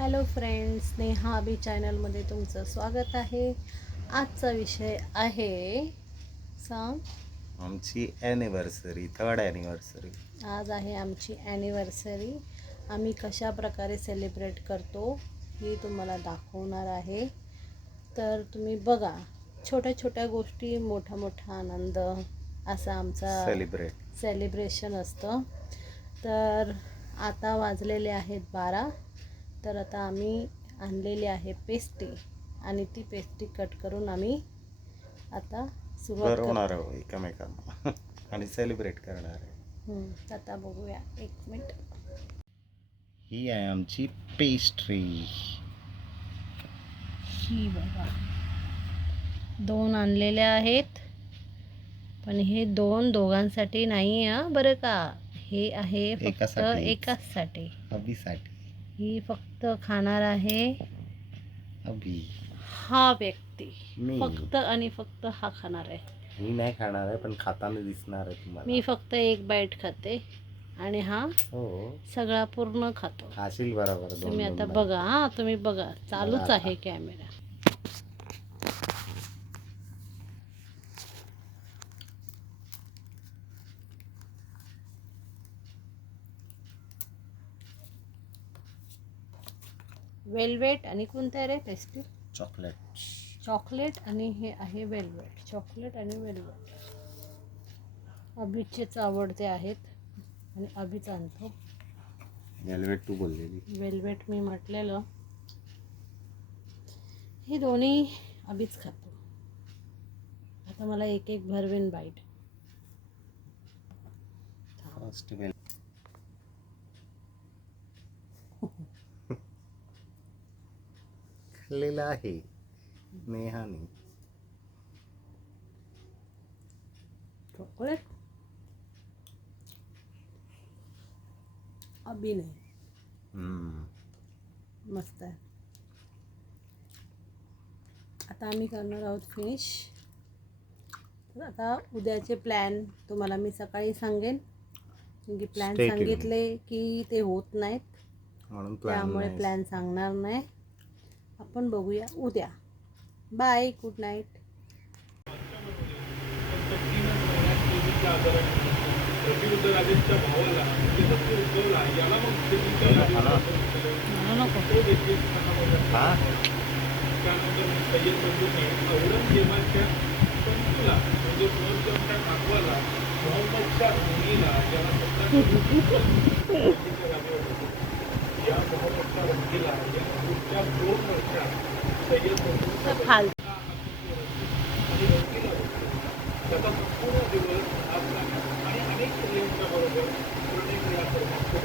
Hello friends, Sneha अभी चॅनलमध्ये तुमचं स्वागत आहे. आजचा विषय आहे सांग. आमची ॲनिव्हर्सरी, थर्ड ॲनिव्हर्सरी. आज आहे आमची ॲनिव्हर्सरी. आम्ही कशा प्रकारे सेलिब्रेट करतो हे तुम्हाला दाखवणार आहे. तर तुम्ही बघा, छोट्या छोट्या गोष्टी मोठा मोठा आनंद असा आमचा सेलिब्रेशन असतं. तर आता वाजलेले आहेत 12. तर आता आम्ही आणलेली आहे पेस्ट्री आणि ती पेस्ट्री कट करून आम्ही आता सुरुवात करणार आहोत एकमेकांना आणि सेलिब्रेट करणार आहे. आता बघूया, एक मिनिट. ही आहे आमची पेस्ट्री. ही बघा, 2 आणलेल्या आहेत, पण हे दोघांसाठी नाही आहे बरं का. हे आहे फक्त एकासाठी, अभिसाठी. ही फक्त खाणार आहे अभि, हा व्यक्ती. मी. फक्त आणि फक्त हा खाणार आहे. मी नाही खाणार आहे, पण खाताना दिसणार आहे तुम्हाला. मी फक्त एक बाईट खाते आणि हा सगळा पूर्ण खातो. खाशील बरोबर. तुम्ही आता बघा, तुम्ही बघा, चालूच आहे कॅमेरा. वेलवेट आणि कोणतं आहे रे पेस्ट्री? चॉकलेट आणि हे आहे वेलवेट. चॉकलेट आणि वेलवेट अभिचेच आवडते आहेत आणि अभिच आणतो. वेलवेट तू बोललेली. वेलवेट मी म्हटलेलं. हे दोन्ही अभिच खातो. आता मला एक एक भरवेन बाईट. खाल्लेला आहे नेहाने. चॉकलेट अभि नाही. मस्त आहे. आता आम्ही करणार आहोत फिनिश. तर आता उद्याचे प्लॅन तुम्हाला मी सकाळी सांगेन, की प्लॅन सांगितले की ते होत नाहीत, म्हणून त्यामुळे प्लॅन सांगणार नाही. आपण बघूया उद्या. Bye, good night. त्यानंतर सय्यद बंधूंनी औरंगजेबाच्या पंतूला म्हणजे पुनर्जन्मच्या नातवाला मोहम्मदच्या मुलीला ज्याला या मोहम्मदच्या रंगीला या पुढच्या 2 वर्षात सय्यद बंधूंचा आणि रंगीला त्याचा संपूर्ण दिवस आणि अनेक स्त्रियांच्या बरोबर अनेक वेळा करण्याचा.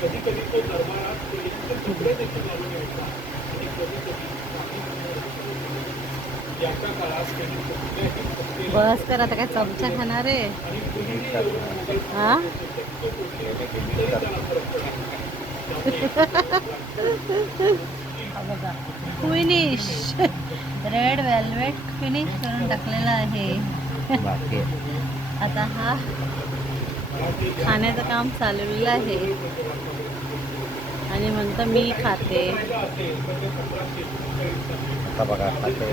कधी कधी तो दरबारात स्त्रियांचे कपडे देखील घालून यायचा आणि कधी कधी याच्या काळात बस कर, आता काय चमचा खाणार आहे? हा बघा, फिनिश. रेड वेल्वेट फिनिश करून टाकलेला आहे. आता हा खाण्याचं काम चालवलेलं आहे आणि म्हणतो मी खाते. आता बघा खाते.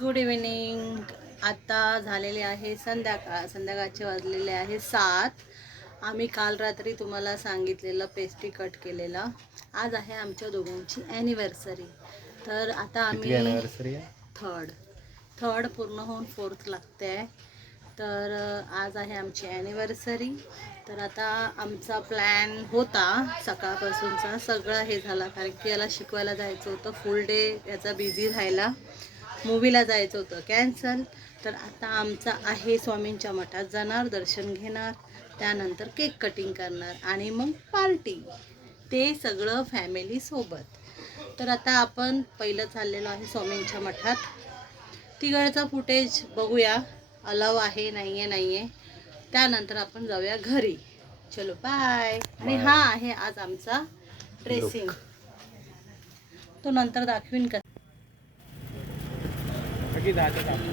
Good evening. आता झालेले आहे संध्याकाळचे वाजलेले आहे 7. आम्ही काल रात्री तुम्हाला सांगितलेलं पेस्ट्री कट केलेलं. आज आहे आमच्या दोघांची ॲनिव्हर्सरी. तर आता आम्ही थर्ड पूर्ण होऊन 4th लागते आहे. तर आज आहे आमची ॲनिव्हर्सरी. तर आता आमचा प्लॅन होता सकाळपासूनचा, सगळं हे झाला, कारण की याला शिकवायला जायचं होतं. फुल डे याचा बिझी राहायला. मूवीला जायचं होतं, कॅन्सल. तर आता आमचा आहे स्वामींच्या मठात जाणार, दर्शन घेणार, त्यानंतर केक कटिंग करणार आणि मग पार्टी. ते सगळं फॅमिलीसोबत. तर आता आपण पहिलं चाललेलो आहे स्वामींच्या मठात. तिकडचा फुटेज बघूया, अलाव आहे नाही आहे. त्यानंतर आपण जाऊया घरी. चलो बाय. आणि हा आहे आज आमचा ड्रेसिंग तो नंतर दाखवीन का. बाकी जायचं काम.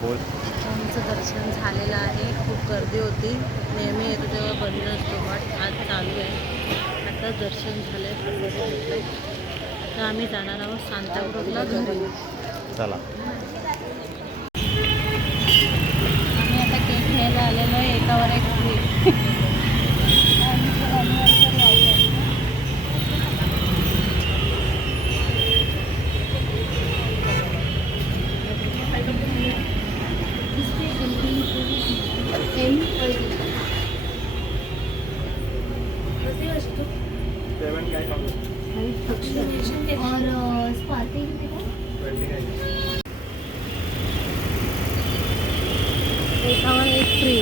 बोल. आमचं दर्शन झालेलं आहे. खूप गर्दी होती. नेहमी येतो तेव्हा बंद असतो मठ. आज चालू आहे. आता दर्शन झालं आहे. आता आम्ही जाणार आहोत सांताक्रूजला घरी. चला. आम्ही आता केक घ्यायला आलेलो आहे. एकावर एक फ्री. सेवन काय सांगू? और स्पार्कलिंग एकावर एक फ्री.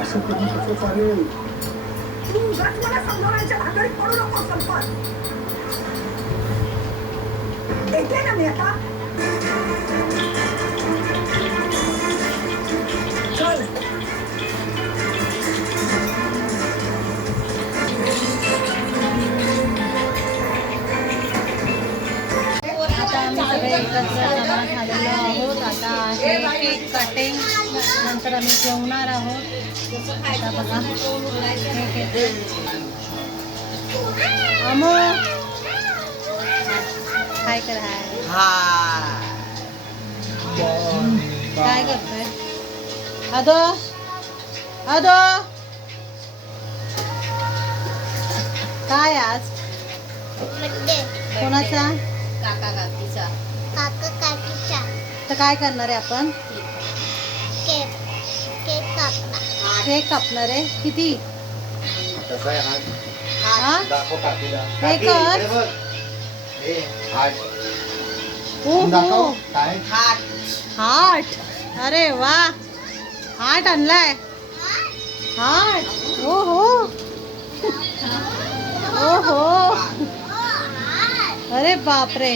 असं करून कसं चालेल? तू उगाच मला समजावण्याच्या भानगडीत पडू नको संपत. येते ना मी आता. चल. आता आम्ही सगळे एकत्र जमा झालेलो आहोत. आता आहे केक कटिंग. नंतर आम्ही जेवणार आहोत. आता बघा केक येते. अमो काय कर काय करतोय अदो अदो काय आज कोणाचा काका काकीचा तर काय करणार आहे आपण केक केक कापला केक कापणार आहे किती कसं आहे हात हा दाखव काकीला. हे काकी, कर. इकडे बघ. हे हात ओहो दाखव. काय हार्ट अरे वा हार्ट आणलाय हार्ट ओहो ओहो अरे बापरे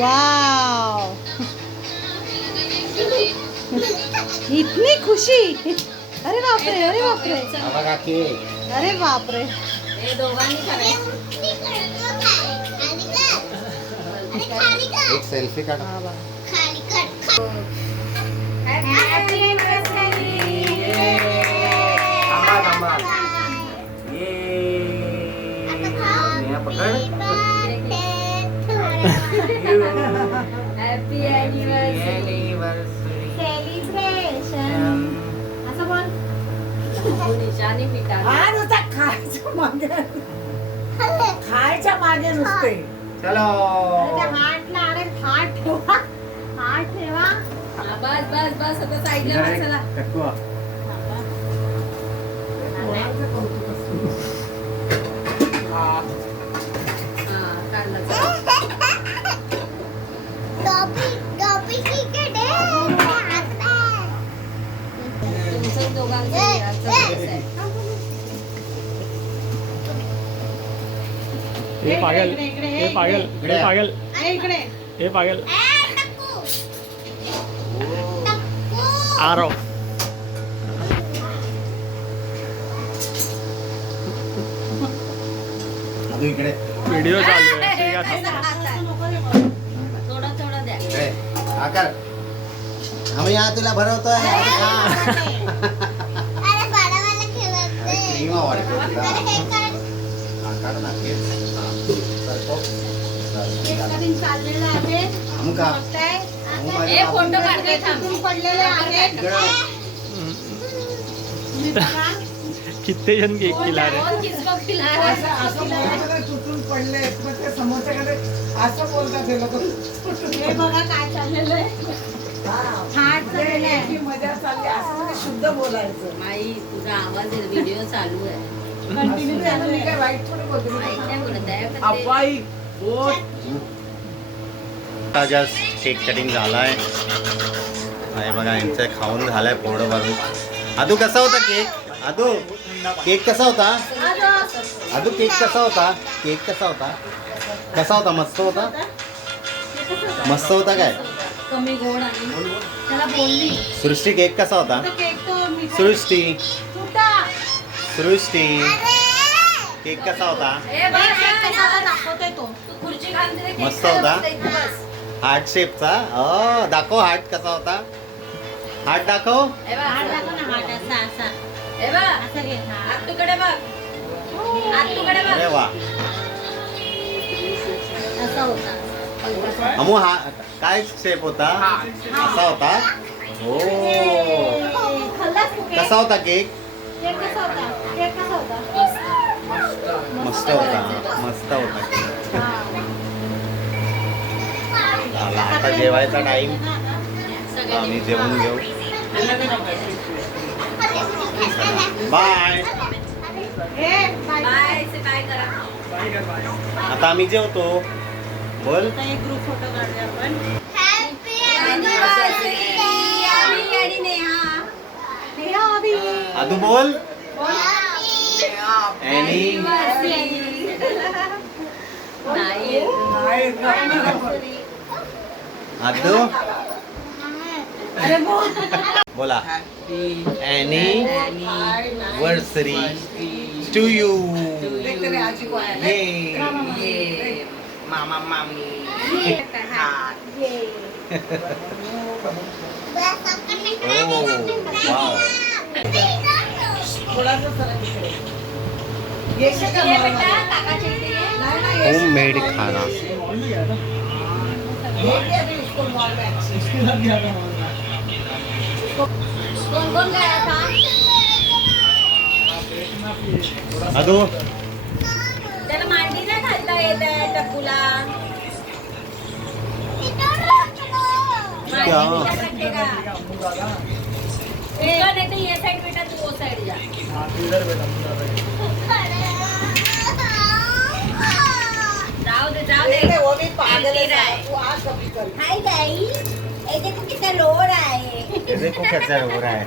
वाव इतनी खुशी अरे बापरे अरे बापरे आबा काकी. अरे बापरे एक सेल्फी काढ. हा बा. हा नुसता खायच्या मागे खायच्या मागे नुसते. चलो. हार्टला अरे हार्ट ठेवा बस बस आता साईडला बस, चला. हा, काढला, चला. तुमचं दोघांचं आजचं दिवस आहे. हे पागल, हे पागल, हे पागल, हे इकडे. हे पागल. आरव. अजून इकडे व्हिडिओ चालू आहे ते का थांब. थोडं थोडं द्या. इकडे आकार आम्ही या तुला भरवतोय क्रीम आवडते आकार ना चाललेलं आहे. अमुका हे फोटो काढते, थांबून पडलेले आहेत. किती जण केक केला रे. कोण किसको खिला रहा है? तुटून पडले मग ते समोरच्याकडे असं बोलतात हे लोक. हे बघा काय चाललेलं आहे. हार्ट चाललेलं आहे. ही मजा चालली असं म्हणजे शुद्ध बोलायचं. माई, तुझा आवाज व्हिडिओ चालू आहे. कंटिन्यू चालू. मी काय वाईट थोडी बोलते. माई काय बोलत आहे? पण ते- अपाई बोल. ताजा केक कटिंग झालाय आहे बघा, यांचं खाऊन झालाय पोळं बाजू. आदू कसा होता केक? आदू केक कसा होता? आदू केक कसा होता? केक कसा होता? कसा होता? मस्त होता? मस्त होता काय? कमी गोड आणि त्याला बोलली. सृष्टी केक कसा होता? केक तो मीठा सृष्टी तुटा. सृष्टी केक कसा होता? दाखवतोय तो. तू खुर्ची घाल तिथे, केक मस्त होता? इथं बस. हार्ट शेपचा. दाखव हार्ट कसा होता. हार्ट दाखव. हे बघ, हात दाखव ना, हात असा असा. हे बघ, असं घे. हात तुकडे बघ. हात तुकडे बघ. अरे वा. असा होता. अमू हा काय शेप होता? असा होता. हो. खाल्लास तू केक? कसा होता केक? केक कसा होता? केक कसा होता? मस्त होता. मस्त होता केक. झाला आता जेवायचा टाइम. आम्ही जेवून घेऊ. बाय. बाय से बाय करा. आता आम्ही जेवतो. बोल. आता एक ग्रुप फोटो काढूया आपण. आदू बोल. एनी आदू अरे बोल. बोला. Anniversary to you. ये मामा मामी. Oh, wow. होममेड खाना. कौन कौन गया था? अदू त्याला मांडीला घालता येत आहे टप्पूला. क्या? नहीं तो ये साइड बेटा, तू वो साइड जा. जाओ दे. वो भी पागल Empty रहा है. है. तू आज कभी कर. हाय गाइस, ये देखो कितना रो रहा है. ये देखो कैसा हो रहा है.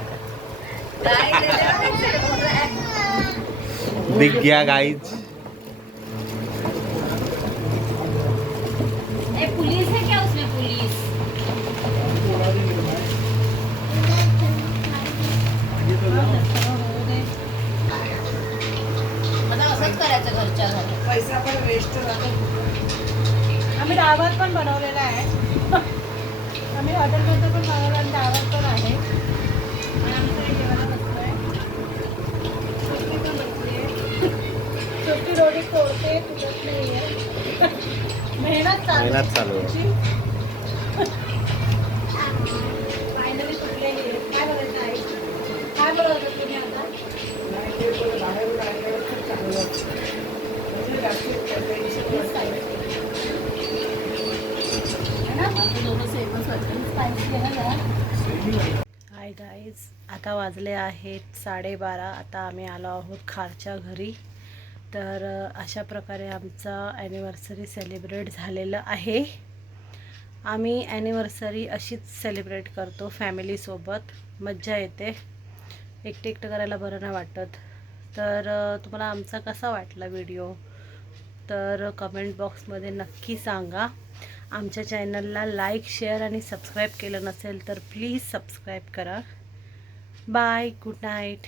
दिख गया गाइज. पुलिस है क्या उसमें? पुलिस आता असंच करायचं घरच्या घरी. पैसा पण वेस्ट जातो. आम्ही डाळ पण बनवलेला आहे. आम्ही हॉटेलमध्ये पण बनवलं आणि डाळ पण आहे. आणि आम्ही सगळे जेवायला बसलोय. सुट्टी पण बसली. सुट्टी रोटी तोडते, तुझत नाहीये. मेहनत चालू आहे. फायनली सुटलेली आहे. काय बघायचं आहे? काय बघायचं तुम्ही आता? बाहेरून आल्यावर खूप चांगलं वाटतं. म्हणजे जास्त टेन्शन नसतं. है ना? दोनों सेमच वाटतं. हाय गाईज, आता वाजले आहेत 12:30. आता आम्ही आलो आहोत खारच्या घरी. तर अशा प्रकारे आमचा ॲनिव्हर्सरी सेलिब्रेट झालेलं आहे. आम्ही ॲनिव्हर्सरी अशीच सेलिब्रेट करतो फॅमिलीसोबत. मज्जा येते, एकटं एकटं करायला बरं नाही वाटत. तर तुम्हाला आमचा कसा वाटला व्हिडिओ तर कमेंट बॉक्समध्ये नक्की सांगा. आमच्या चॅनलला लाईक, शेअर आणि सबस्क्राईब केलं नसेल तर प्लीज सबस्क्राईब करा. Bye, good night.